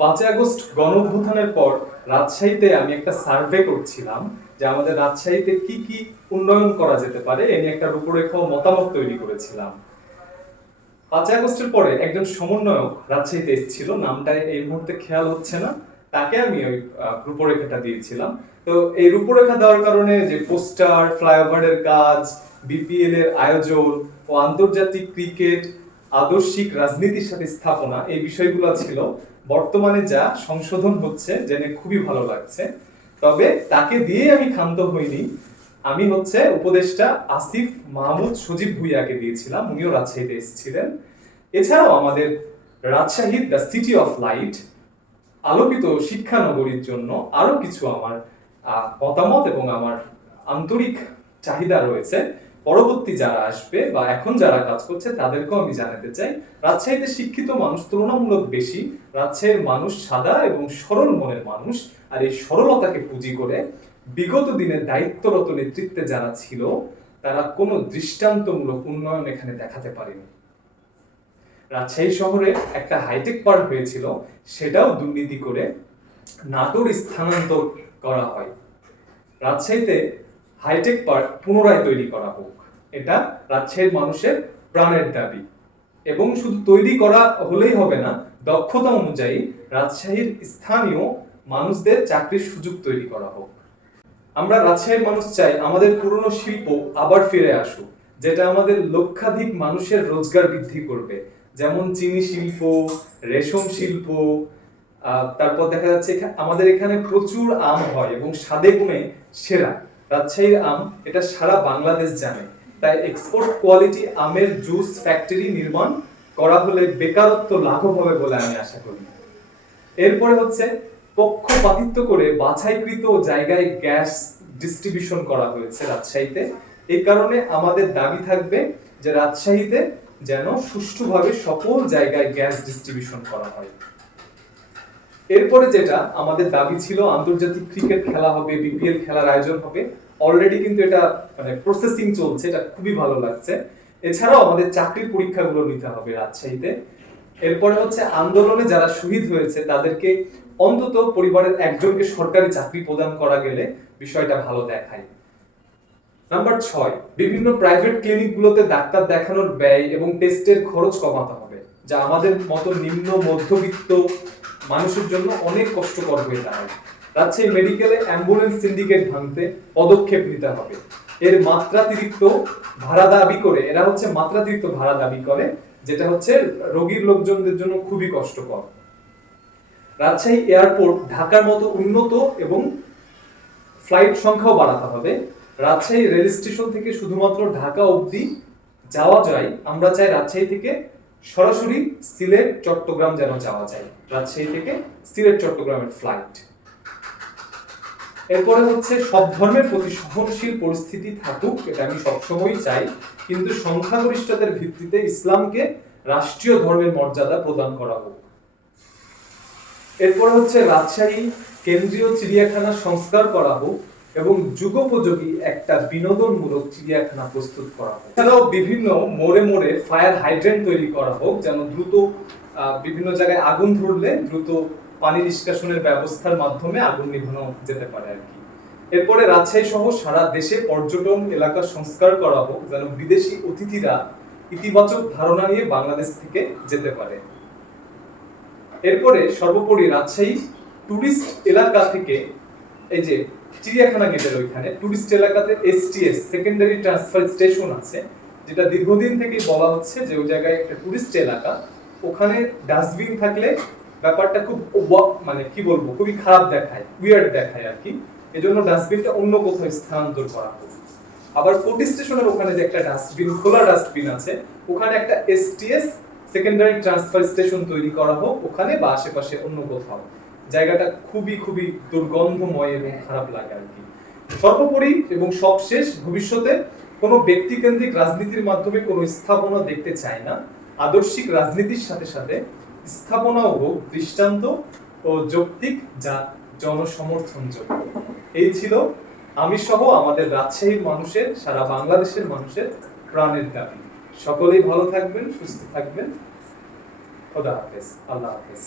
5ই August গণঅভ্যুত্থানের পর রাজশাহীতে আমি একটা সার্ভে করছিলাম যে আমাদের রাজশাহীতে কি কি উন্নয়ন করা যেতে পারে এ নিয়ে একটা রূপরেখা ও মতামত তৈরি করেছিলাম। 5ই আগস্টের পরে একজন সমন্বয়ক রাজশাহীতে এসেছিল, নামটা এই মুহূর্তে খেয়াল হচ্ছে না, তাকে আমি ওই রূপরেখাটা দিয়েছিলাম। তো এই রূপরেখা দেওয়ার কারণে যে পোস্টার, ফ্লাইওভারের কাজ, বিপিএল এর আয়োজন ও আন্তর্জাতিক ক্রিকেট, আদর্শিক রাজনীতির সাথে স্থাপনা, এই বিষয়গুলো ছিল। বর্তমানে যা সংশোধন হচ্ছে জেনে খুবই ভালো লাগছে। তবে তাকে দিয়ে আমি ক্ষান্ত হইনি। আমি উপদেষ্টা আসিফ মাহমুদ সজীব ভুইয়াকে দিয়েছিলাম, উনিও রাজশাহীতে এসেছিলেন। এছাড়াও আমাদের রাজশাহীর দ্য সিটি অফ লাইট, আলোকিত শিক্ষা নগরীর জন্য আরো কিছু আমার মতামত এবং আমার আন্তরিক চাহিদা রয়েছে। পরবর্তী যারা আসবে বা এখন যারা কাজ করছে তাদেরকেও আমি জানাতে চাই, রাজশাহীতে শিক্ষিত মানুষ তুলনামূলক বেশি। রাজশাহীর মানুষ সাদা এবং সরল মনের মানুষ, আর এই সরলতাকে পুঁজি করে বিগত দিনে দায়িত্বরত নেতৃত্বে যারা ছিল তারা কোনো দৃষ্টান্তমূলক উন্নয়ন এখানে দেখাতে পারেনি। রাজশাহী শহরে একটা হাইটেক পার্ক হয়েছিল, সেটাও দুর্নীতি করে নাটোর স্থানান্তর করা হয়। রাজশাহীতে হাইটেক পার্ক পুনরায় তৈরি করা হোক, এটা রাজশাহীর মানুষের প্রাণের দাবি। এবং শুধু তৈরি করা হলেই হবে না, দক্ষতা অনুযায়ী রাজশাহীর স্থানীয় মানুষদের চাকরির সুযোগ তৈরি করা হোক। আমরা রাজশাহীর মানুষ চাই আমাদের পুরনো শিল্প আবার ফিরে আসুক, যেটা আমাদের লক্ষাধিক মানুষের রোজগার বৃদ্ধি করবে। যেমন চিনি শিল্প, রেশম শিল্প, তারপর দেখা যাচ্ছে আমাদের এখানে প্রচুর আম হয় এবং স্বাদে গুণে সেরা। রাজশাহীর আম এটা সারা বাংলাদেশ জানে। তাই এক্সপোর্ট কোয়ালিটি আমের জুস ফ্যাক্টরি নির্মাণ করা হলে বেকারত্ব লাঘব হবে বলে আমি আশা করি। এরপরে পক্ষপাতিত্ব করে বাছাইকৃত জায়গায় গ্যাস ডিস্ট্রিবিউশন করা হয়েছে রাজশাহীতে। এই কারণে আমাদের দাবি থাকবে যে রাজশাহীতে যেন সুষ্ঠুভাবে সকল জায়গায় গ্যাস ডিস্ট্রিবিউশন করা হয়। এরপরে যেটা আমাদের দাবি ছিল, আন্তর্জাতিক ক্রিকেট খেলা হবে, বিপিএল খেলার আয়োজন হবে। অলরেডি কিন্তু এটা প্রসেসিং চলছে, এটা খুবই ভালো লাগছে। এছাড়াও আমাদের চাকরির পরীক্ষাগুলো নিতে হবে রাজশাহীতে। এরপরে আন্দোলনে যারা শহীদ হয়েছে তাদেরকে অন্তত পরিবারের একজনকে সরকারি চাকরি প্রদান করা গেলে বিষয়টা ভালো দেখায়। নাম্বার 6, বিভিন্ন প্রাইভেট ক্লিনিকগুলোতে ডাক্তার দেখানোর ব্যয় এবং টেস্টের খরচ কমাতে হবে, যা আমাদের মতো নিম্ন মধ্যবিত্ত মানুষের জন্য অনেক কষ্টকর হয়ে দাঁড়ায়। রাজশাহী মেডিকেলে অ্যাম্বুলেন্স সিন্ডিকেট ভাঙতে পদক্ষেপ নিতে হবে। এর মাত্রাতিরিক্ত ভাড়া দাবি করে, মাত্রাতিরিক্ত ভাড়া দাবি করে, যেটা রোগীর লোকজনদের জন্য খুবই কষ্টকর। রাজশাহী এয়ারপোর্ট ঢাকার মতো উন্নত এবং ফ্লাইট সংখ্যাও বাড়াতে হবে। রাজশাহী রেল স্টেশন থেকে শুধুমাত্র ঢাকা অবধি যাওয়া যায়। আমরা চাই রাজশাহী থেকে সরাসরি সিলেট চট্টগ্রাম যেন যাওয়া যায়, রাজশাহী থেকে সিলেট চট্টগ্রামের ফ্লাইট। এরপরে সব ধর্মের প্রতি সহনশীল পরিস্থিতি থাকুক, এটা আমি সবসময় চাই, কিন্তু সংখ্যাগরিষ্ঠতার ভিত্তিতে ইসলামকে রাষ্ট্রীয় ধর্মের মর্যাদা প্রদান করা হোক। এরপর রাজশাহী কেন্দ্রীয় চিড়িয়াখানা সংস্কার করা হোক এবং যুগোপযোগী একটা বিনোদনমূলক চিড়িয়াখানা প্রস্তুত করা হোক। এছাড়াও বিভিন্ন মোড়ে মোড়ে ফায়ার হাইড্রেন্ট তৈরি করা হোক, যেন দ্রুত বিভিন্ন জায়গায় আগুন ধরলে দ্রুত পানি নিষ্কাশনের ব্যবস্থার মাধ্যমে আগুন নিভানো যেতে পারে আর কি। এরপরে রাজশাহী সহ সারা দেশে পর্যটন এলাকা সংস্কার করা হোক, যেন বিদেশি অতিথিরা ইতিবাচক ধারণা নিয়ে বাংলাদেশ থেকে যেতে পারে। এরপরে সর্বোপরি রাজশাহী টুরিস্ট এলাকা থেকে, এই যে চিড়িয়াখানা গেটের ওইখানে টুরিস্ট এলাকাতে এসটিএস সেকেন্ডারি ট্রান্সফার স্টেশন আছে, যেটা দীর্ঘদিন থেকেই বলা হচ্ছে যে ওই জায়গায় একটা টুরিস্ট এলাকা, ওখানে ডাস্টবিন থাকলে ব্যাপারটা খুব খুবই খারাপ দেখায়, উইয়ার্ড দেখায় আর কি। এজন্য ডাস্টবিনটা অন্য কোথাও স্থানান্তর করা হোক। আবার কোটি স্টেশনের ওখানে যে একটা ডাস্টবিন, খোলা ডাস্টবিন আছে, ওখানে একটা এসটিএস সেকেন্ডারি ট্রান্সফার স্টেশন তৈরি করা হোক ওখানে বা আশেপাশে অন্য কোথাও। জায়গাটা খুবই দুর্গন্ধময় এবং খারাপ লাগে আর কি। সর্বোপরি এবং সবশেষ, ভবিষ্যতে কোনো ব্যক্তিকেন্দ্রিক রাজনীতির মাধ্যমে কোনো স্থাপনা দেখতে চাই না। আদর্শিক রাজনীতির সাথে সাথে স্থাপনাও হোক দৃষ্টান্ত ও যৌক্তিক, যা জনসমর্থনযোগ্য। এই ছিল আমি সহ আমাদের রাজশাহীর মানুষের, সারা বাংলাদেশের মানুষের প্রাণের দাবি। সকলেই ভালো থাকবেন, সুস্থ থাকবেন। খোদা হাফেজ, আল্লাহ হাফেজ।